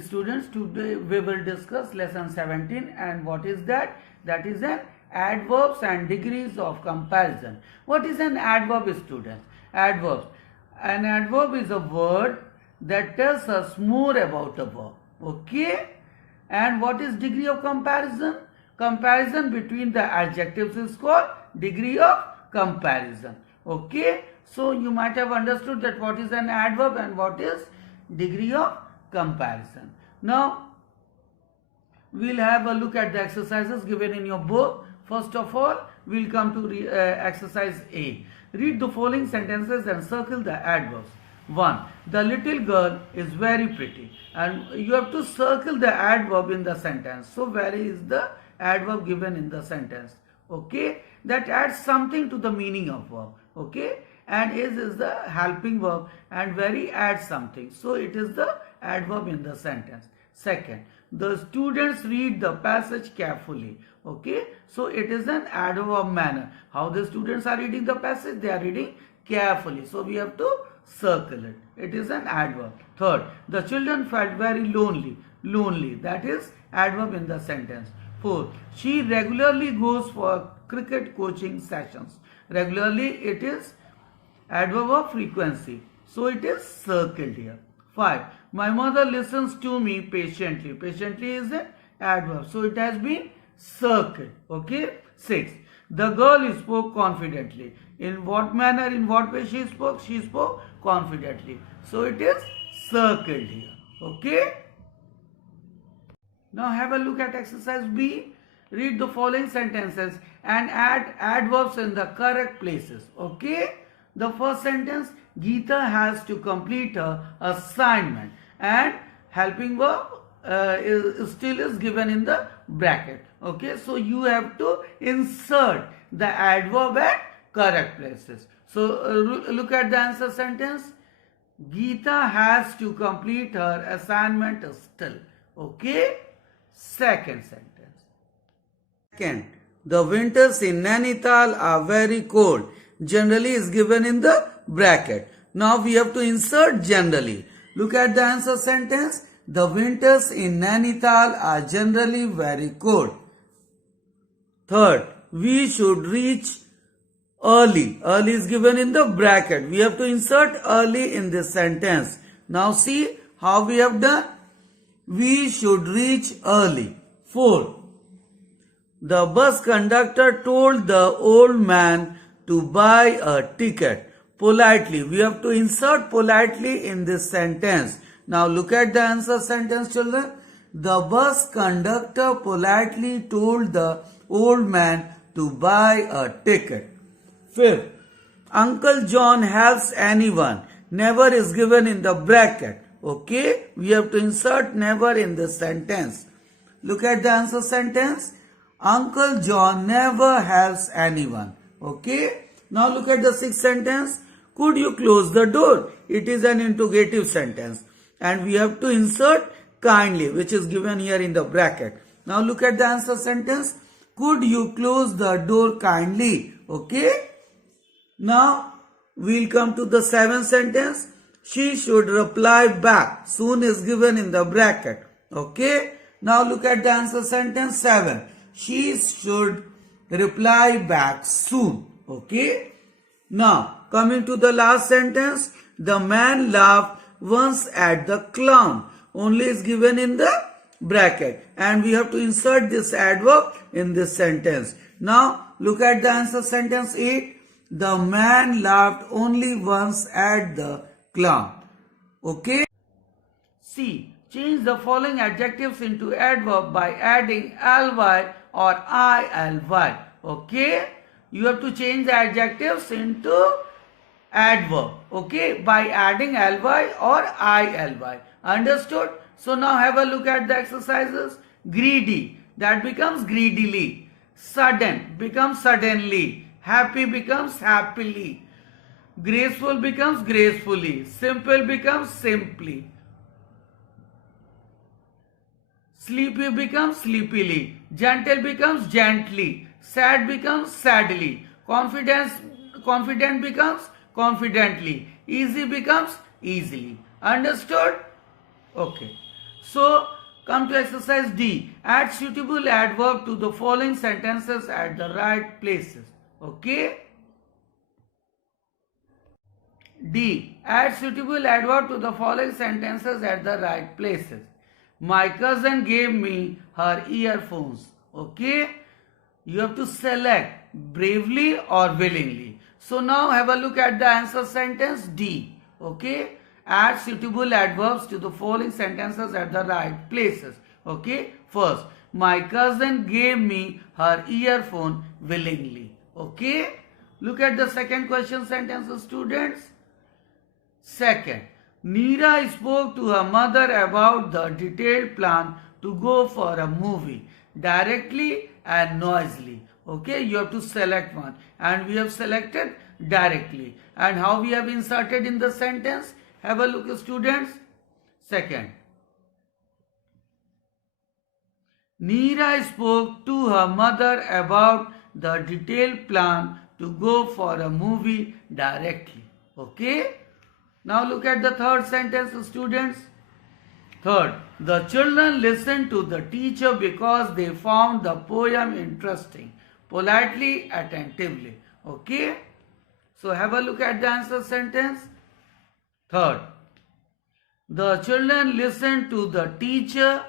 Students, today we will discuss lesson 17, and what is that? That is an adverbs and degrees of comparison. What is an adverb, students? Adverbs. An adverb is a word that tells us more about a verb. Okay? And what is degree of comparison? Comparison between the adjectives is called degree of comparison. Okay? So you might have understood that what is an adverb and what is degree of comparison. Now we'll have a look at the exercises given in your book. First of all, we'll come to exercise A. Read the following sentences and circle the adverbs. 1. The little girl is very pretty, and you have to circle the adverb in the sentence. So very is the adverb given in the sentence. Okay, that adds something to the meaning of verb. Okay, and is the helping verb, and very adds something. So it is the adverb in the sentence. Second, the students read the passage carefully. Okay, so it is an adverb manner. How the students are reading the passage? They are reading carefully. So we have to circle it. It is an adverb. Third, the children felt very lonely. Lonely, that is adverb in the sentence. Fourth, she regularly goes for cricket coaching sessions. Regularly, it is adverb of frequency. So it is circled here. 5. My mother listens to me patiently. Patiently is an adverb. So it has been circled. Okay. 6. The girl spoke confidently. In what manner, in what way she spoke? She spoke confidently. So it is circled here. Okay. Now have a look at exercise B. Read the following sentences and add adverbs in the correct places. Okay. The first sentence, Geeta has to complete her assignment, and helping verb still is given in the bracket. Okay, so you have to insert the adverb at correct places. So look at the answer sentence. Geeta has to complete her assignment still. Okay, second sentence. Second, the winters in Nainital are very cold. Generally is given in the bracket. Now we have to insert generally. Look at the answer sentence. The winters in Nainital are generally very cold. Third, we should reach early. Early is given in the bracket. We have to insert early in this sentence. Now see how we have done. We should reach early. Fourth, the bus conductor told the old man to buy a ticket. Politely. We have to insert politely in this sentence. Now look at the answer sentence, children. The bus conductor politely told the old man to buy a ticket. Fifth, Uncle John helps anyone. Never is given in the bracket. Okay? We have to insert never in this sentence. Look at the answer sentence. Uncle John never helps anyone. Okay? Now look at the sixth sentence. Could you close the door? It is an interrogative sentence. And we have to insert kindly, which is given here in the bracket. Now look at the answer sentence. Could you close the door kindly? Okay? Now we'll come to the seventh sentence. She should reply back. Soon is given in the bracket. Okay? Now look at the answer sentence 7. She should reply back soon. Okay? Now, coming to the last sentence, the man laughed once at the clown. Only is given in the bracket. And we have to insert this adverb in this sentence. Now, look at the answer sentence 8. The man laughed only once at the clown. Okay? C. Change the following adjectives into adverb by adding ly or ILY. Okay? You have to change the adjectives into adverb. Okay? By adding ly or ILY. Understood? So now have a look at the exercises. Greedy. That becomes greedily. Sudden becomes suddenly. Happy becomes happily. Graceful becomes gracefully. Simple becomes simply. Sleepy becomes sleepily. Gentle becomes gently. Sad becomes sadly. Confident becomes confidently. Easy becomes easily. Understood? Okay. So come to exercise D. Add suitable adverb to the following sentences at the right places. Okay. D. Add suitable adverb to the following sentences at the right places. My cousin gave me her earphones. Okay. You have to select bravely or willingly. So now have a look at the answer sentence D. Okay. Add suitable adverbs to the following sentences at the right places. Okay. First, my cousin gave me her earphone willingly. Okay. Look at the second question sentence, students. Second, Neera spoke to her mother about the detailed plan to go for a movie directly and noisily. Okay, you have to select one, and we have selected directly. And how we have inserted in the sentence? Have a look, students. Second, Neera spoke to her mother about the detailed plan to go for a movie directly. Okay. Now look at the third sentence, students. Third, the children listened to the teacher because they found the poem interesting, politely, attentively. Okay. So have a look at the answer sentence. Third, the children listened to the teacher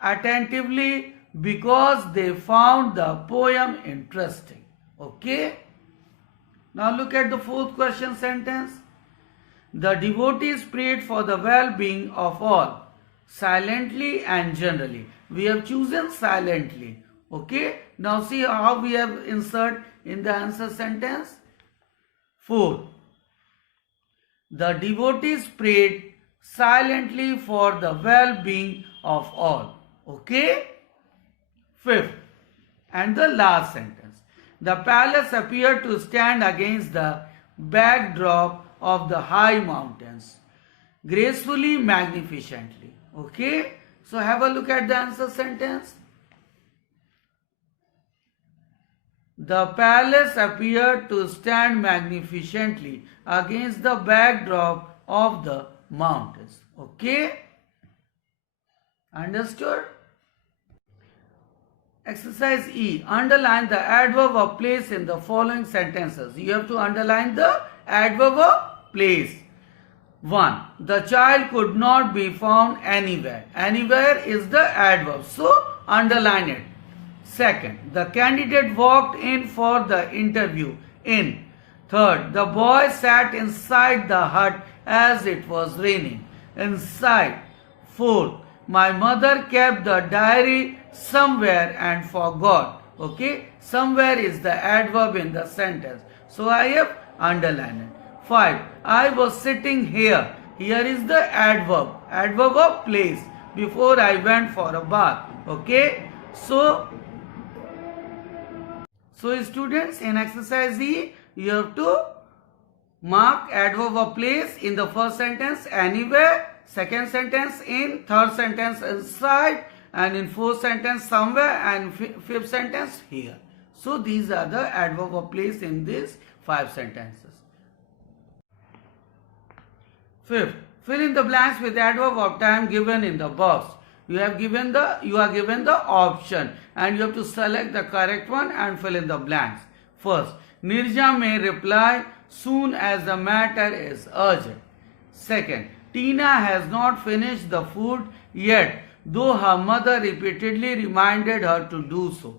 attentively because they found the poem interesting. Okay. Now look at the fourth question sentence. The devotees prayed for the well-being of all, silently and generally. We have chosen silently. Okay. Now see how we have insert in the answer sentence. 4. The devotees prayed silently for the well-being of all. Okay. 5th and the last sentence. The palace appeared to stand against the backdrop of the high mountains, gracefully, magnificently. Okay. So have a look at the answer sentence. The palace appeared to stand magnificently against the backdrop of the mountains. Okay. Understood? Exercise E. Underline the adverb of place in the following sentences. You have to underline the adverb of place. 1. The child could not be found anywhere. Anywhere is the adverb. So, underline it. Second, the candidate walked in for the interview. In. Third, the boy sat inside the hut as it was raining. Inside. Fourth, my mother kept the diary somewhere and forgot. Okay. Somewhere is the adverb in the sentence. So I have underlined it. 5. I was sitting here. Here is the adverb. Adverb of place. Before I went for a bath. Okay. So students, in exercise E, you have to mark adverb of place in the first sentence anywhere, second sentence in, third sentence inside, and in fourth sentence somewhere, and fifth sentence here. So these are the adverb of place in these 5 sentences. Fifth, fill in the blanks with adverb of time given in the box. You are given the option, and you have to select the correct one and fill in the blanks. First, Nirja may reply soon as the matter is urgent. Second, Tina has not finished the food yet, though her mother repeatedly reminded her to do so.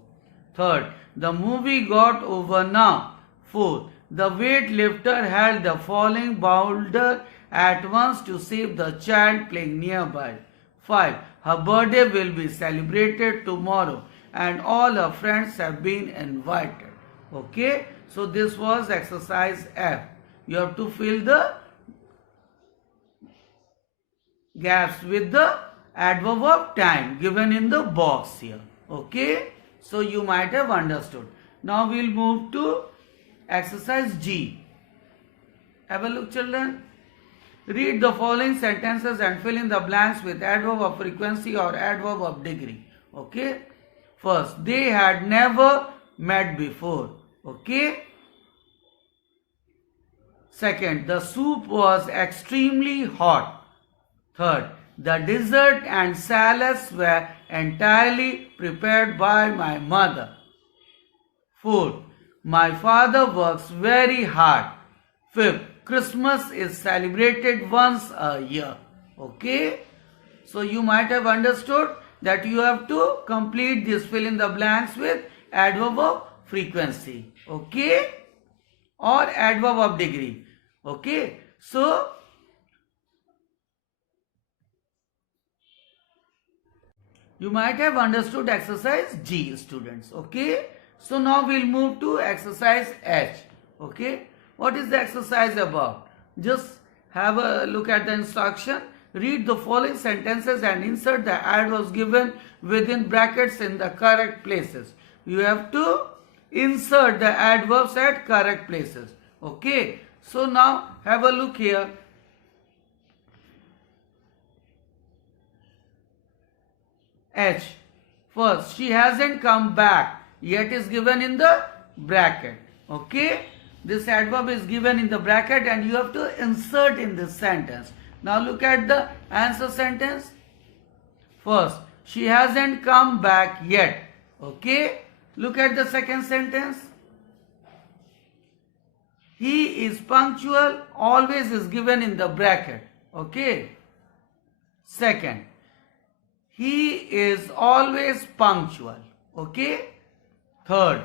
Third, the movie got over now. Fourth, the weightlifter held the falling boulder at once to save the child playing nearby. 5. Her birthday will be celebrated tomorrow and all her friends have been invited. Okay. So this was exercise F. You have to fill the gaps with the adverb of time given in the box here. Okay. So you might have understood. Now we will move to exercise G. Have a look, children. Read the following sentences and fill in the blanks with adverb of frequency or adverb of degree. Okay. First, they had never met before. Okay. Second, the soup was extremely hot. Third, the dessert and salads were entirely prepared by my mother. Fourth, my father works very hard. Fifth, Christmas is celebrated once a year. Okay? So you might have understood that you have to complete this fill in the blanks with adverb of frequency. Okay? Or adverb of degree. Okay? So you might have understood exercise G, students. Okay? So now we'll move to exercise H. Okay? What is the exercise about? Just have a look at the instruction. Read the following sentences and insert the adverbs given within brackets in the correct places. You have to insert the adverbs at correct places. Okay? So now have a look here. H. First, she hasn't come back yet is given in the bracket. Okay? This adverb is given in the bracket and you have to insert in this sentence. Now look at the answer sentence. First, she hasn't come back yet. Okay? Look at the second sentence. He is punctual, always is given in the bracket. Okay? Second, he is always punctual. Okay? Third,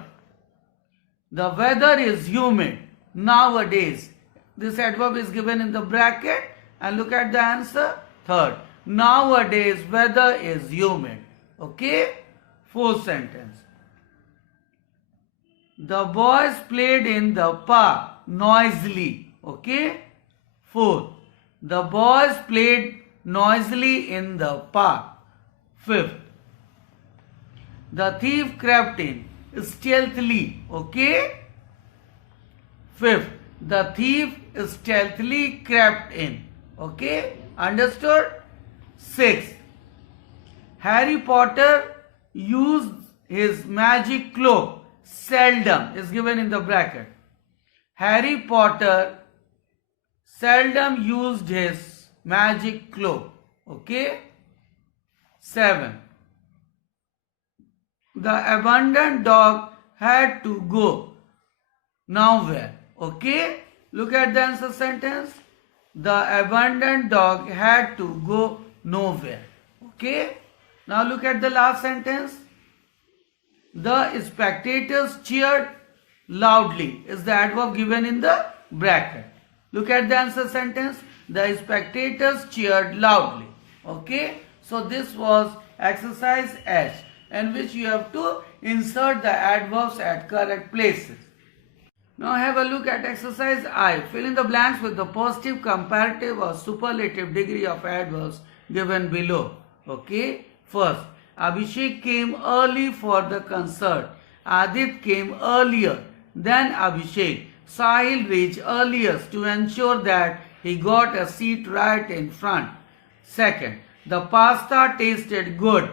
the weather is humid nowadays. This adverb is given in the bracket and look at the answer. Third, nowadays weather is humid. Okay? Fourth sentence. The boys played in the park noisily. Okay? Fourth, the boys played noisily in the park. Fifth, the thief crept in stealthily. Okay? Fifth, the thief stealthily crept in. Okay? Understood? Sixth, Harry Potter used his magic cloak. Seldom is given in the bracket. Harry Potter seldom used his magic cloak. Okay? 7. The abandoned dog had to go nowhere. Okay? Look at the answer sentence. The abandoned dog had to go nowhere. Okay? Now look at the last sentence. The spectators cheered loudly is the adverb given in the bracket. Look at the answer sentence. The spectators cheered loudly. Okay? So this was exercise H, in which you have to insert the adverbs at correct places. Now have a look at exercise I. Fill in the blanks with the positive, comparative or superlative degree of adverbs given below. Okay? First, Abhishek came early for the concert. Adit came earlier than Abhishek. Sahil reached earliest to ensure that he got a seat right in front. Second, the pasta tasted good.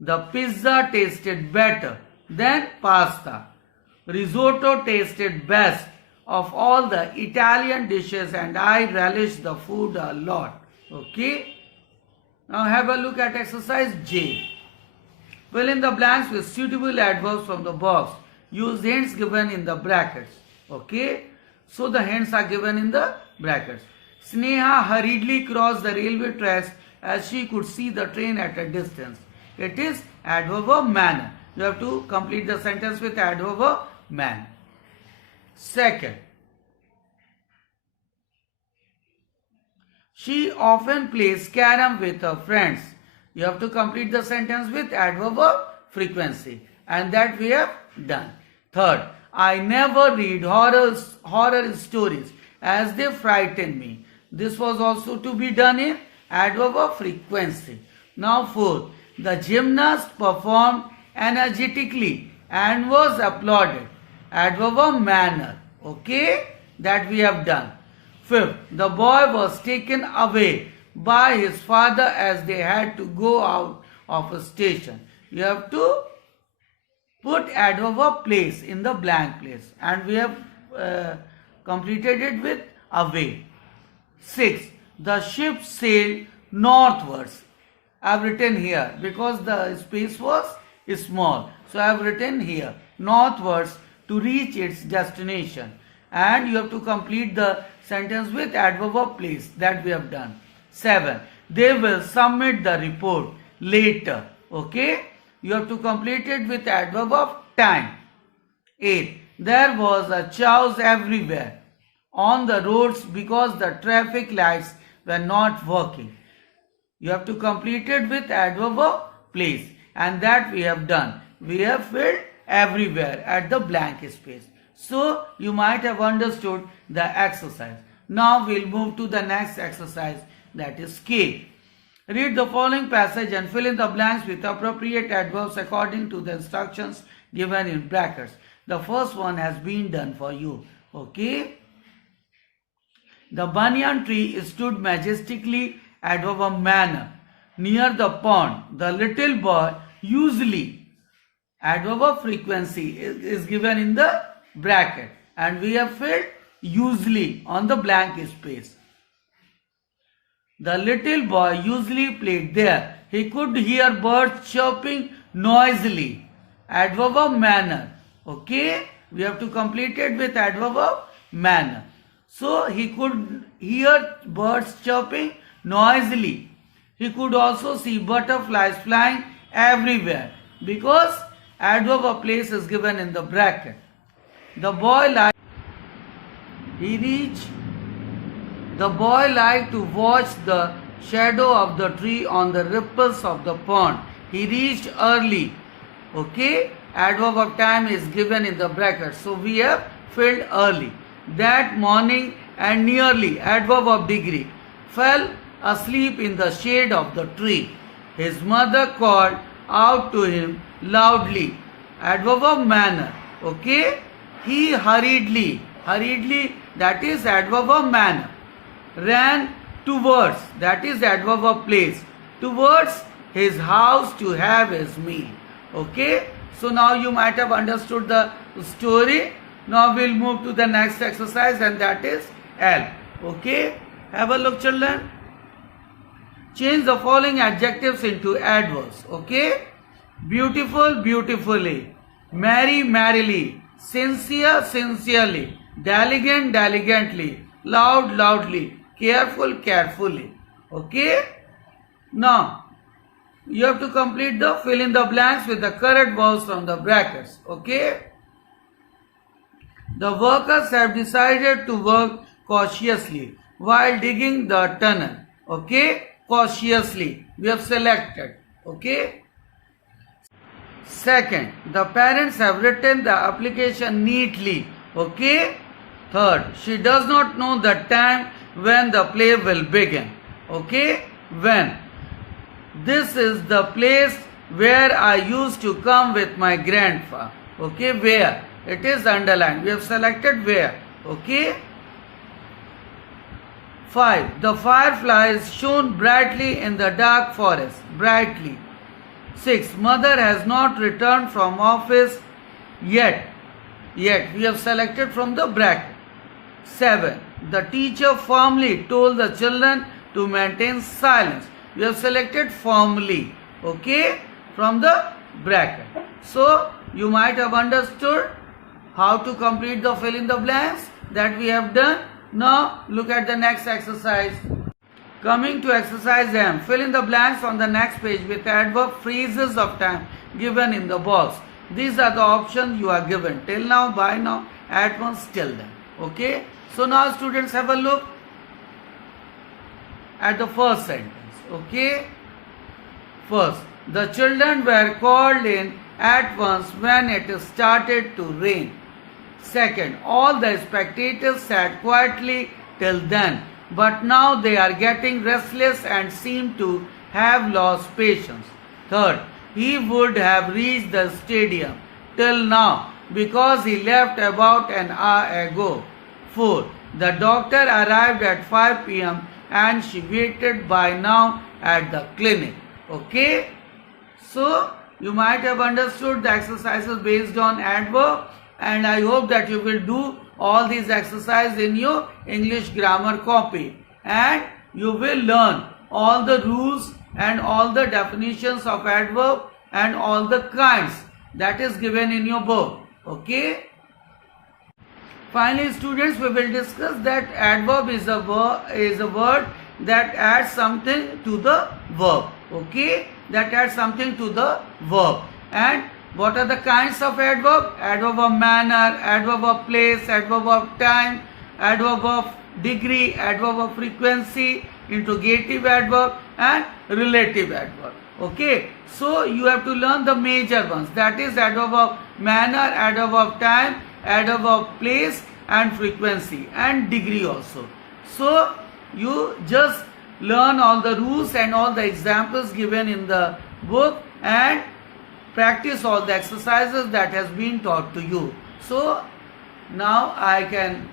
The pizza tasted better than pasta. Risotto tasted best of all the Italian dishes and I relished the food a lot. Okay? Now have a look at exercise J. Fill in the blanks with suitable adverbs from the box. Use hints given in the brackets. Okay? So the hints are given in the brackets. Sneha hurriedly crossed the railway tracks as she could see the train at a distance. It is adverb of manner. You have to complete the sentence with adverb of manner. Second, she often plays carom with her friends. You have to complete the sentence with adverb of frequency. And that we have done. Third, I never read horror stories as they frighten me. This was also to be done in adverb of frequency. Now fourth, the gymnast performed energetically and was applauded. Adverb of manner. Okay? That we have done. Fifth, the boy was taken away by his father as they had to go out of a station. You have to put adverb of place in the blank place. And we have completed it with away. 6. The ship sailed northwards. I have written here because the space was small. So I have written here northwards to reach its destination. And you have to complete the sentence with adverb of place. That we have done. 7. They will submit the report later. Okay. You have to complete it with adverb of time. 8. There was a chaos everywhere on the roads because the traffic lights were not working. You have to complete it with adverb of place, and that we have done. We have filled everywhere at the blank space. So you might have understood the exercise. Now we'll move to the next exercise, that is K. Read the following passage and fill in the blanks with appropriate adverbs according to the instructions given in brackets. The first one has been done for you. Okay. The banyan tree stood majestically, adverb of manner, near the pond. The little boy usually, adverb of frequency, is given in the bracket, and we have filled usually on the blank space. The little boy usually played there. He could hear birds chirping noisily, adverb of manner. Okay, we have to complete it with adverb of manner. So he could hear birds chirping noisily. He could also see butterflies flying everywhere because adverb of place is given in the bracket. The boy liked to watch the shadow of the tree on the ripples of the pond. He reached early. Okay, adverb of time is given in the bracket. So we have filled early. That morning and nearly, adverb of degree, fell asleep in the shade of the tree. His mother called out to him loudly, adverb of manner. Okay, he hurriedly, that is adverb of manner, ran towards, that is adverb of place, towards his house to have his meal. Okay, so now you might have understood the story. Now we'll move to the next exercise, and that is L. Okay, have a look, children. Change the following adjectives into adverbs. Okay, beautiful, beautifully, merry, merrily, sincere, sincerely, diligent, diligently, loud, loudly, careful, carefully. Okay, now you have to complete the fill in the blanks with the correct verbs from the brackets. Okay. The workers have decided to work cautiously while digging the tunnel. Okay, cautiously. We have selected. Okay. Second, the parents have written the application neatly. Okay. Third, she does not know the time when the play will begin. Okay. When. This is the place where I used to come with my grandfather. Okay, where? It is underlined. We have selected where. Okay. 5. The fireflies shone brightly in the dark forest. Brightly. 6. Mother has not returned from office yet. Yet. We have selected from the bracket. 7. The teacher firmly told the children to maintain silence. We have selected firmly. Okay. From the bracket. So you might have understood how to complete the fill in the blanks that we have done. Now look at the next exercise. Coming to exercise M, fill in the blanks on the next page with adverb phrases of time given in the box. These are the options you are given: till now, by now, at once, till then. Okay. So now students, have a look at the first sentence. Okay. First, the children were called in at once when it started to rain. Second, all the spectators sat quietly till then, but now they are getting restless and seem to have lost patience. Third, he would have reached the stadium till now because he left about an hour ago. Fourth, the doctor arrived at 5 p.m. and she waited by now at the clinic. Okay? So, you might have understood the exercises based on adverb, and I hope that you will do all these exercises in your English grammar copy, and you will learn all the rules and all the definitions of adverb and all the kinds that is given in your book. Okay. Finally, students, we will discuss that adverb is a word that adds something to the verb. Okay, that adds something to the verb. And what are the kinds of adverb? Adverb of manner, adverb of place, adverb of time, adverb of degree, adverb of frequency, interrogative adverb, and relative adverb. Okay, so you have to learn the major ones, that is adverb of manner, adverb of time, adverb of place, and frequency, and degree also. So you just learn all the rules and all the examples given in the book and practice all the exercises that has been taught to you. So now I can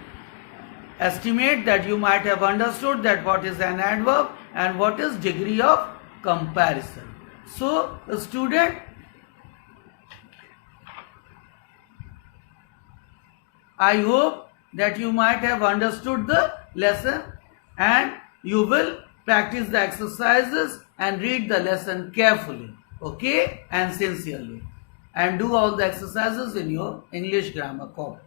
estimate that you might have understood that what is an adverb and what is degree of comparison. So student, I hope that you might have understood the lesson and you will practice the exercises and read the lesson carefully, okay, and sincerely, and do all the exercises in your English grammar copy.